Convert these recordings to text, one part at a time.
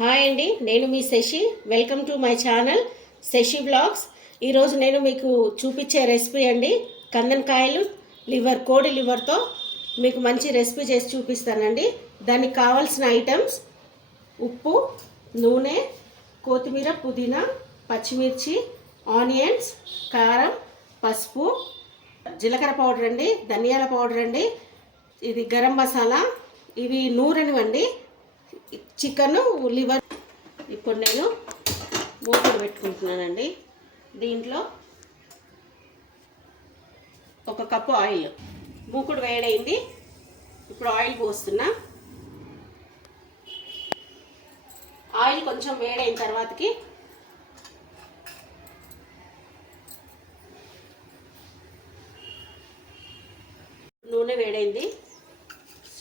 Hi అండి నేను మీ Sasi. Welcome to my channel Sasi blogs ఈరోజు నేను మీకు చూపించే రెసిపీ అండి కందనకాయలు లివర్ కోడి లివర్తో మీకు మంచి రెసిపీ చేసి చూపిస్తానండి. దానికి కావాల్సిన ఐటమ్స్ ఉప్పు నూనె కొత్తిమీర పుదీనా పచ్చిమిర్చి ఆనియన్స్ కారం పసుపు జీలకర్ర పౌడర్ అండి ధనియాల పౌడర్ అండి ఇది గరం మసాలా ఇవి నూనెనివ్వండి చికెన్ లివర్. ఇప్పుడు నేను మూకుడు పెట్టుకుంటున్నానండి. దీంట్లో ఒక కప్పు ఆయిల్. మూకుడు వేడైంది. ఇప్పుడు ఆయిల్ పోస్తున్నా. ఆయిల్ కొంచెం వేడైన తర్వాతకి నూనె వేడైంది.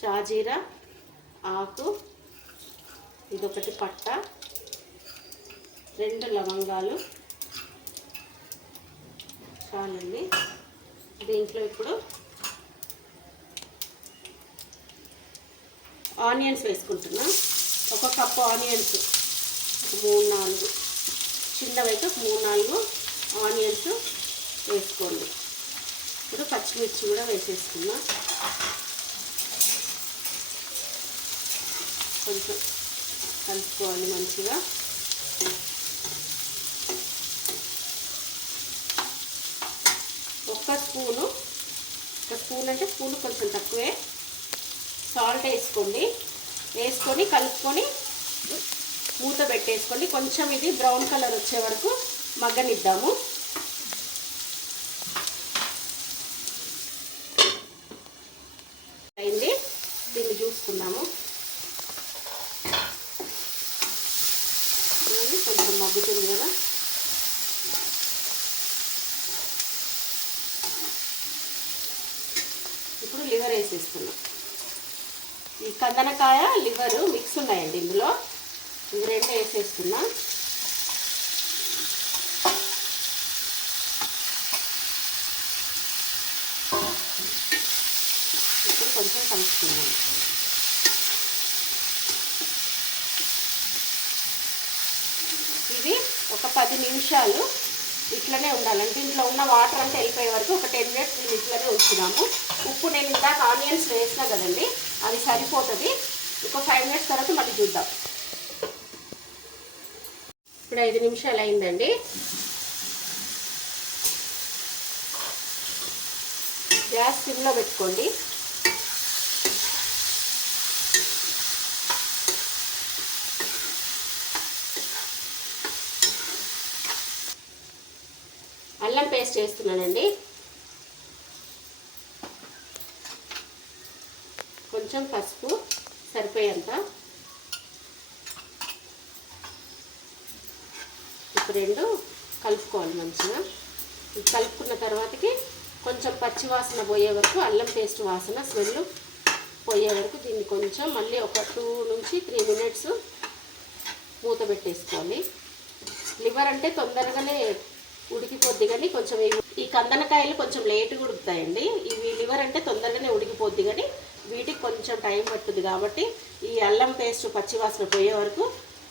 షాజీరా ఆకు ఇదొకటి పట్ట. రెండు లవంగాలు. చాలండి. దీంట్లో ఇప్పుడు ఆనియన్స్ వేసుకుంటున్నా. ఒక కప్పు ఆనియన్స్ ఒక మూడు నాలుగు. చిన్నవైతే ఒక మూడు నాలుగు ఆనియన్స్ వేసుకోండి. ఇప్పుడు పచ్చిమిర్చి కూడా వేసేసుకున్నా కొంచెం కలుపుకోవాలి మంచిగా. ఒక్క స్పూను ఒక స్పూన్ అంటే స్పూన్ కొంచెం తక్కువే. సాల్ట్ వేసుకోండి. వేసుకొని కలుపుకొని మూత పెట్టేసుకోండి. కొంచెం ఇది బ్రౌన్ కలర్ వచ్చే వరకు మగ్గనిద్దాము అయింది దీన్ని చూసుకుందాము చూడండి, కొంచెం మగ్గుతుంది కదా? ఇప్పుడు లివర్ వేసేస్తున్నాం. ఈ కందనకాయ లివరు మిక్స్ ఉన్నాయండి ఇందులో. ఇవి రెండు వేసేస్తున్నా ఇప్పుడు కొంచెం కలుపుతున్నాం ఇది ఒక పది నిమిషాలు ఇట్లనే ఉండాలంటే దీంట్లో ఉన్న వాటర్ అంతా వెళ్ళిపోయే వరకు ఒక టెన్ మినిట్స్ నేను ఇట్లనే ఉంచుదాము. ఉప్పు నేను ఇందాక ఆనియన్స్ వేసినా కదండి అది సరిపోతుంది. ఒక ఫైవ్ మినిట్స్ తర్వాత మళ్ళీ చూద్దాం. ఇప్పుడు ఐదు నిమిషాలు అయిందండి. గ్యాస్ సిమ్లో పెట్టుకోండి. బెల్లం పేస్ట్ చేస్తున్నానండి. కొంచెం పసుపు సరిపోయేంత. ఇప్పుడు రెండు కలుపుకోవాలి మంచిగా. కలుపుకున్న తర్వాతకి కొంచెం పచ్చి వాసన పోయే వరకు అల్లం పేస్ట్ వాసన స్మెల్ పోయే వరకు దీన్ని కొంచెం మళ్ళీ ఒక టూ నుంచి త్రీ మినిట్స్ మూత పెట్టేసుకోవాలి. లివర్ అంటే తొందరగానే ఉడికిపోద్ది కానీ కొంచెం ఈ కందనకాయలు కొంచెం లేటుగా ఉడుకుతాయండి. ఇవి లివర్ అంటే తొందరగానే ఉడికిపోద్ది కానీ వీటికి కొంచెం టైం పట్టుద్ది కాబట్టి ఈ అల్లం పేస్ట్ పచ్చివాసన పోయే వరకు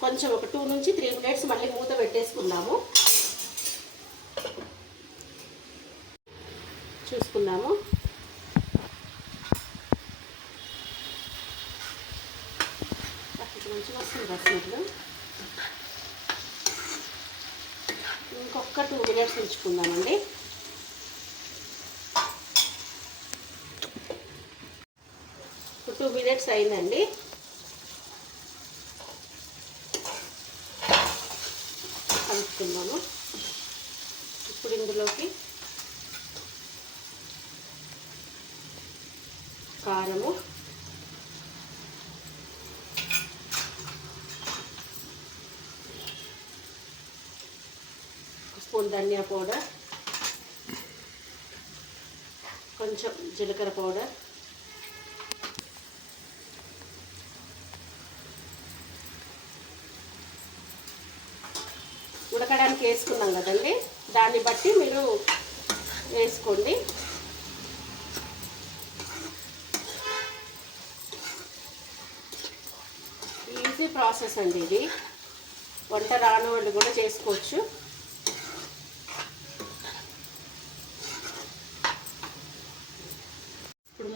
కొంచెం ఒక టూ నుంచి త్రీ మినిట్స్ మళ్ళీ మూత పెట్టేసుకుందాము. చూసుకుందాము. మంచిగా వస్తుంది ఇంకొక టూ మినిట్స్ ఉంచుకుందామండి. టూ మినిట్స్ అయిందండి. స్పూన్ ధనియా పౌడర్ కొంచెం జీలకర్ర పౌడర్ ఉడకడానికి వేసుకున్నాం కదండి. దాన్ని బట్టి మీరు వేసుకోండి. ఈజీ ప్రాసెస్ అండి ఇది. వంట రాని వాళ్ళు కూడా చేసుకోవచ్చు.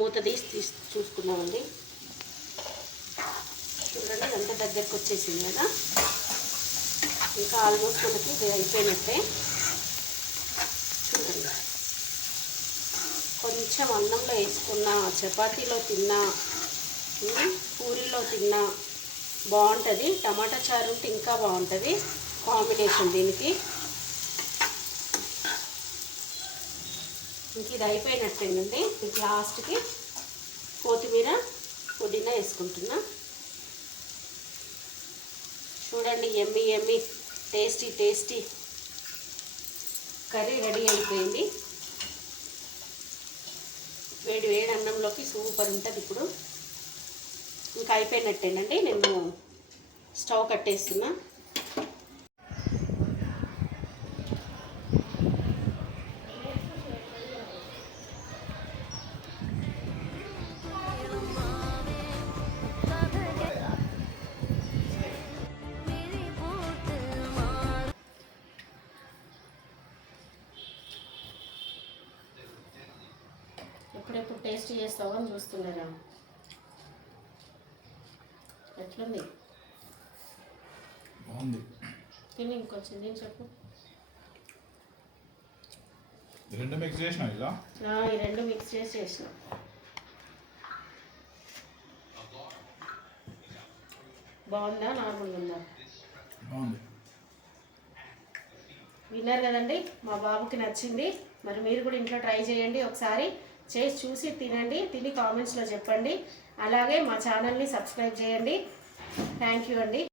మూత తీసి తీసి చూసుకున్నామండి చూడండి ఎంత దగ్గరకు వచ్చేసింది కదా. ఇంకా ఆల్మోస్ట్ మనకి ఇది అయిపోయినట్టే. చూడండి. కొంచెం అన్నంలో వేసుకున్నా చపాతీలో తిన్నా పూరిలో పూరీలో తిన్నా బాగుంటుంది. టమాటా చారు ఉంటే ఇంకా బాగుంటుంది. కాంబినేషన్ దీనికి. ఇంక ఇది అయిపోయినట్టేనండి. ఇంక లాస్ట్కి కొత్తిమీర పుదీనా వేసుకుంటున్నా. చూడండి yummy yummy tasty tasty. Curry ready అయిపోయింది. వేడి వేడి అన్నంలోకి సూపర్ ఉంటుంది ఇప్పుడు. ఇంకా అయిపోయినట్టేనండి. నేను స్టవ్ కట్టేస్తున్నా. ఎప్పుడెప్పుడు టేస్ట్ చేస్తావో అని చూస్తున్నారా? ఎట్లుంది? బాగుంది. తిని ఇంకొంచెం నేను చెప్పు. రెండు మిక్స్ చేసిన ఇలా? ఈ రెండు మిక్స్ చేసి చేసిన. బాగుందా? నార్మల్గా ఉందా? బాగుంది. విన్నారు కదండి? మా బాబుకి నచ్చింది. మరి మీరు కూడా ఇంట్లో ట్రై చేయండి ఒకసారి. చేసి చూసి తినండి. తిని కామెంట్స్లో చెప్పండి. అలాగే మా ఛానల్ని సబ్స్క్రైబ్ చేయండి. థ్యాంక్ యూ అండి.